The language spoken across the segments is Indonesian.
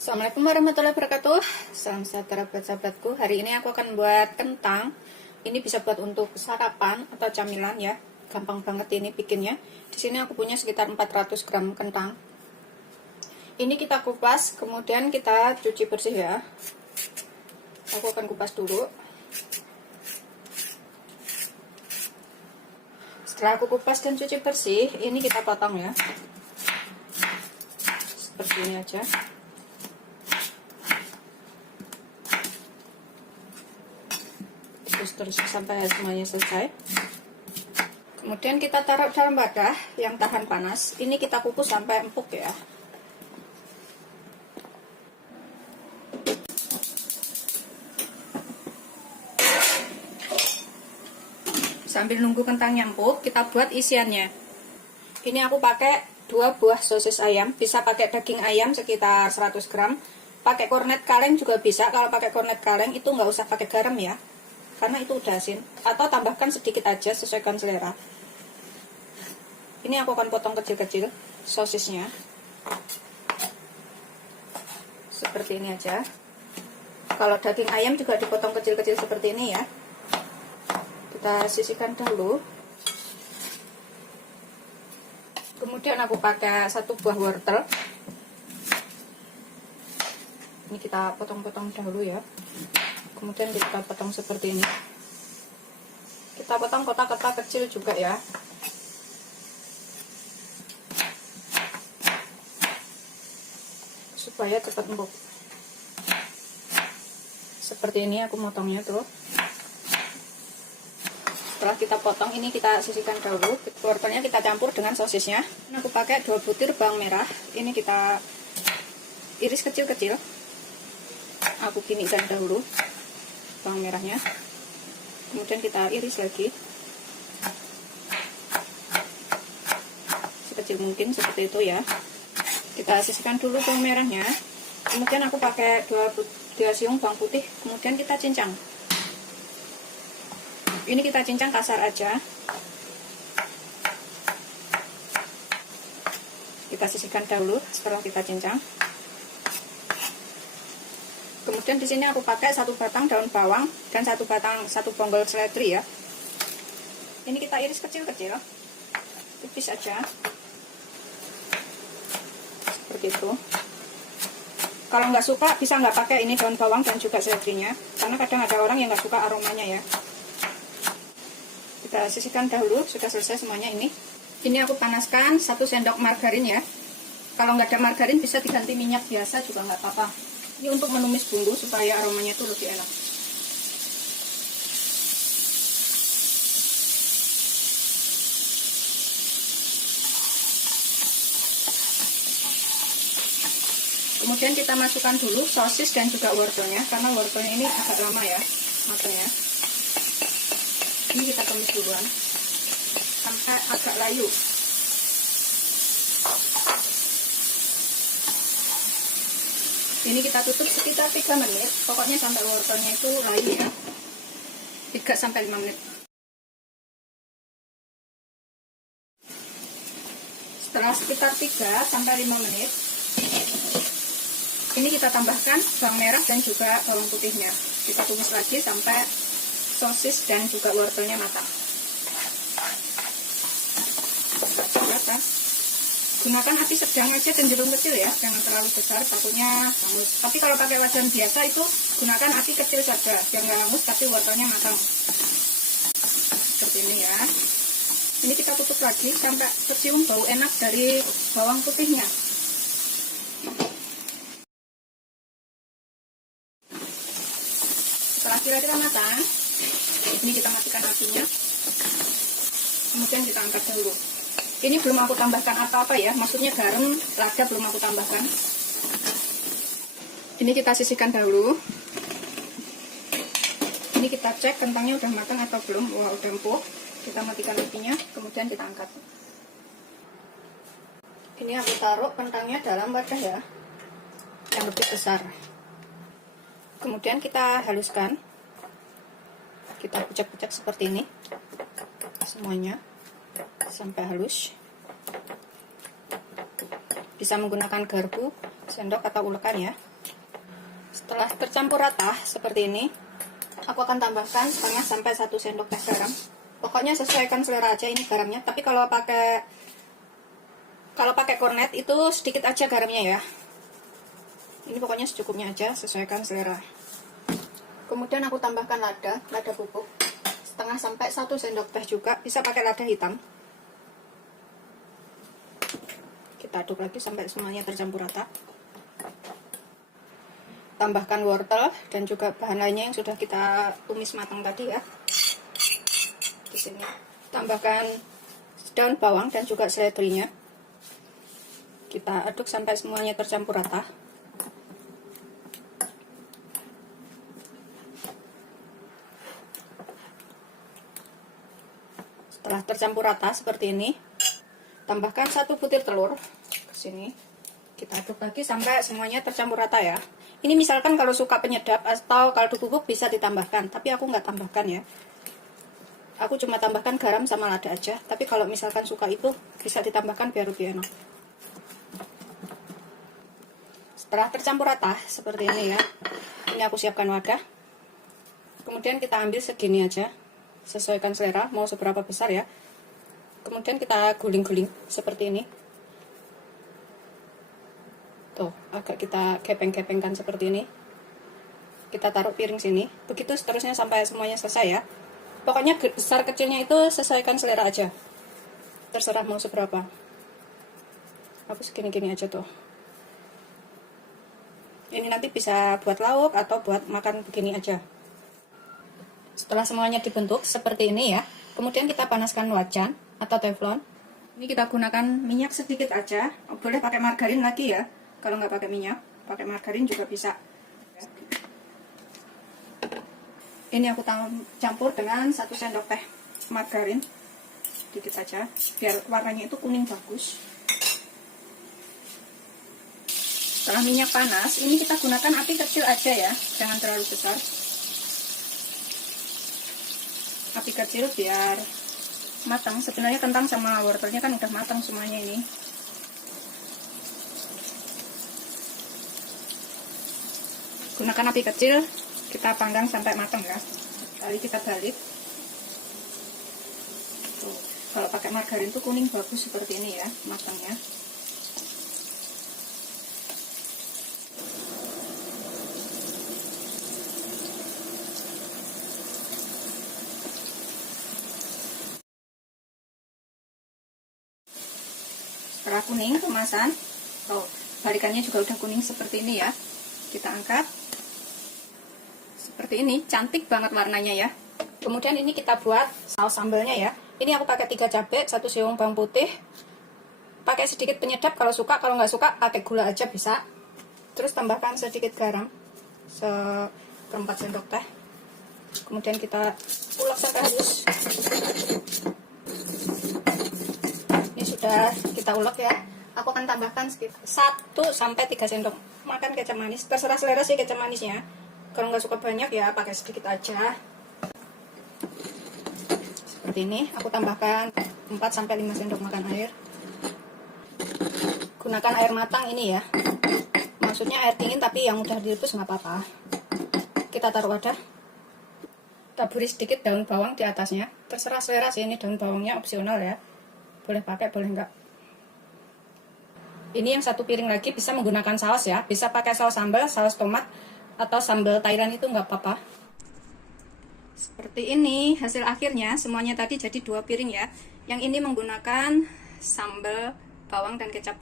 Assalamualaikum warahmatullahi wabarakatuh. Salam sejahtera buat sahabatku. Hari ini aku akan buat kentang. Ini bisa buat untuk sarapan atau camilan ya. Gampang banget ini bikinnya. Di sini aku punya sekitar 400 gram kentang. Ini kita kupas, kemudian kita cuci bersih ya. Aku akan kupas dulu. Setelah aku kupas dan cuci bersih, ini kita potong ya. Seperti ini aja. Terus sampai semuanya selesai. Kemudian kita taruh dalam wadah yang tahan panas. Ini kita kukus sampai empuk ya. Sambil nunggu kentangnya empuk, kita buat isiannya. Ini aku pakai 2 buah sosis ayam. Bisa pakai daging ayam sekitar 100 gram. Pakai kornet kaleng juga bisa. Kalau pakai kornet kaleng itu nggak usah pakai garam ya, karena itu udah asin, atau tambahkan sedikit aja sesuaikan selera. Ini aku akan potong kecil-kecil sosisnya seperti ini aja. Kalau daging ayam juga dipotong kecil-kecil seperti ini ya. Kita sisihkan dahulu. Kemudian aku pakai 1 buah wortel. Ini kita potong-potong dahulu ya. Kemudian kita potong seperti ini. Kita potong kotak-kotak kecil juga ya. Supaya cepat empuk. Seperti ini aku motongnya tuh. Setelah kita potong, ini kita sisihkan dahulu. Wortelnya kita campur dengan sosisnya. Ini aku pakai 2 butir bawang merah. Ini kita iris kecil-kecil. Aku ginikan dahulu bawang merahnya, kemudian kita iris lagi sekecil mungkin seperti itu ya. Kita sisihkan dulu bawang merahnya, kemudian aku pakai 2 siung bawang putih, kemudian kita cincang. Ini kita cincang kasar aja. Kita sisihkan dahulu setelah kita cincang. Kemudian di sini aku pakai 1 batang daun bawang dan 1 bonggol seledri ya. Ini kita iris kecil-kecil, tipis aja, seperti itu. Kalau nggak suka bisa nggak pakai ini daun bawang dan juga seledrinya, karena kadang ada orang yang nggak suka aromanya ya. Kita sisihkan dahulu, sudah selesai semuanya ini. Ini aku panaskan 1 sendok margarin ya. Kalau nggak ada margarin bisa diganti minyak biasa juga nggak apa-apa. Ini untuk menumis bumbu supaya aromanya itu lebih enak. Kemudian kita masukkan dulu sosis dan juga wortelnya, karena wortelnya ini agak lama ya matangnya. Ini kita tumis duluan sampai agak layu. Ini kita tutup sekitar 3 menit, pokoknya sampai wortelnya itu layu ya. 3-5 menit. Setelah sekitar 3-5 menit, ini kita tambahkan bawang merah dan juga bawang putihnya. Kita tumis lagi sampai sosis dan juga wortelnya matang. Gunakan api sedang aja, cenderung kecil ya, jangan terlalu besar, takutnya hangus. Tapi kalau pakai wajan biasa itu gunakan api kecil saja, biar nggak hangus tapi wortelnya matang. Seperti ini ya. Ini kita tutup lagi sampai tercium bau enak dari bawang putihnya. Setelah kira-kira matang, ini kita matikan apinya. Kemudian kita angkat dulu. Ini belum aku tambahkan apa-apa ya, maksudnya garam, lada belum aku tambahkan. Ini kita sisihkan dahulu. Ini kita cek kentangnya udah matang atau belum. Wah, udah empuk. Kita matikan apinya, kemudian kita angkat. Ini aku taruh kentangnya dalam wadah ya, yang lebih besar. Kemudian kita haluskan. Kita pucak-pucak seperti ini semuanya sampai halus. Bisa menggunakan garpu, sendok atau ulekan ya. Setelah tercampur rata seperti ini, aku akan tambahkan setengah sampai 1 sendok teh garam. Pokoknya sesuaikan selera aja ini garamnya. Tapi kalau pakai kornet itu sedikit aja garamnya ya. Ini pokoknya secukupnya aja, sesuaikan selera. Kemudian aku tambahkan lada bubuk setengah sampai 1 sendok teh juga, bisa pakai lada hitam. Kita aduk lagi sampai semuanya tercampur rata. Tambahkan wortel dan juga bahan lainnya yang sudah kita tumis matang tadi ya. Di sini tambahkan daun bawang dan juga seledrinya. Kita aduk sampai semuanya tercampur rata. Setelah tercampur rata seperti ini, tambahkan 1 butir telur ke sini. Kita aduk lagi sampai semuanya tercampur rata ya. Ini misalkan kalau suka penyedap atau kaldu bubuk bisa ditambahkan, tapi aku nggak tambahkan ya. Aku cuma tambahkan garam sama lada aja, tapi kalau misalkan suka itu bisa ditambahkan biar lebih enak. Setelah tercampur rata seperti ini ya, ini aku siapkan wadah. Kemudian kita ambil segini aja, sesuaikan selera, mau seberapa besar ya. Kemudian kita guling-guling seperti ini. Tuh, agak kita gepeng-gepengkan seperti ini. Kita taruh piring sini. Begitu seterusnya sampai semuanya selesai ya. Pokoknya besar kecilnya itu sesuaikan selera aja. Terserah mau seberapa. Aku segini-gini aja tuh. Ini nanti bisa buat lauk atau buat makan begini aja. Setelah semuanya dibentuk seperti ini ya, kemudian kita panaskan wajan atau teflon. Ini kita gunakan minyak sedikit aja. Boleh pakai margarin lagi ya. Kalau nggak pakai minyak, pakai margarin juga bisa. Ini aku campur dengan 1 sendok teh margarin, sedikit aja, biar warnanya itu kuning bagus. Setelah minyak panas, ini kita gunakan api kecil aja ya, jangan terlalu besar. Api kecil biar matang. Sebenarnya kentang sama wortelnya kan udah matang semuanya ini. Gunakan api kecil, kita panggang sampai matang ya. Lalu kita balik. Tuh, kalau pakai margarin tuh kuning bagus seperti ini ya, matangnya. Setelah kuning kemasan, tuh barikannya juga udah kuning seperti ini ya. Kita angkat. Seperti ini, cantik banget warnanya ya. Kemudian ini kita buat saus sambalnya ya. Ini aku pakai 3 cabai, 1 siung bawang putih. Pakai sedikit penyedap kalau suka, kalau nggak suka pakai gula aja bisa. Terus tambahkan sedikit garam, seperempat sendok teh. Kemudian kita ulek sampai halus. Ini sudah kita ulek ya. Aku akan tambahkan sekitar 1 sampai 3 sendok makan kecap manis. Terserah selera sih kecap manisnya. Kalau nggak suka banyak ya pakai sedikit aja. Seperti ini, aku tambahkan 4 sampai 5 sendok makan air. Gunakan air matang ini ya. Maksudnya air dingin tapi yang udah direbus nggak apa-apa. Kita taruh wadah. Taburi sedikit daun bawang di atasnya. Terserah selera sih, ini daun bawangnya opsional ya. Boleh pakai, boleh nggak. Ini yang 1 piring lagi bisa menggunakan saus ya. Bisa pakai saus sambal, saus tomat, atau sambal Thailand itu nggak apa-apa. Seperti ini hasil akhirnya, semuanya tadi jadi 2 piring ya. Yang ini menggunakan sambal bawang dan kecap.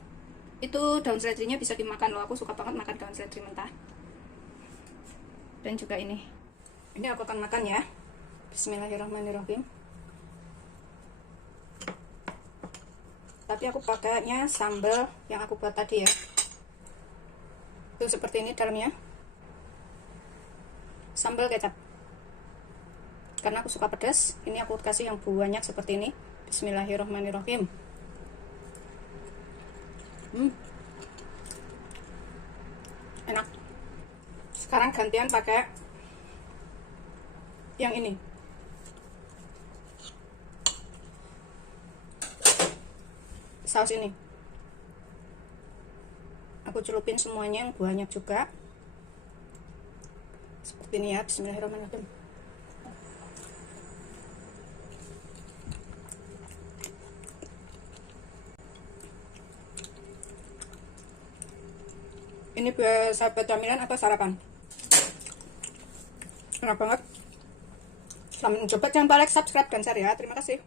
Itu daun seledrinya bisa dimakan loh, aku suka banget makan daun seledri mentah. Dan juga ini aku akan makan ya. Bismillahirrahmanirrahim. Tapi aku pakainya sambal yang aku buat tadi ya. Itu seperti ini dalamnya. Sambal kecap. Karena aku suka pedas, ini aku kasih yang banyak seperti ini. Bismillahirrahmanirrahim. Enak. Sekarang gantian pakai yang ini. Saus ini. Aku celupin semuanya yang banyak juga. Seperti ini ya, bismillahirrahmanirrahim. Ini sahabat camilan atau sarapan? Enak banget. Selamat mencoba, jangan lupa like, subscribe, dan share ya. Terima kasih.